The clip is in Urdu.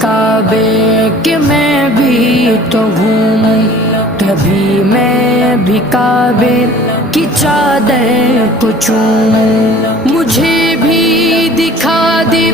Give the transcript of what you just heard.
کعبے کہ میں بھی تو گھوموں، تبھی میں بھی کعبے کی چادر کو چوموں۔ مجھے بھی دکھا دے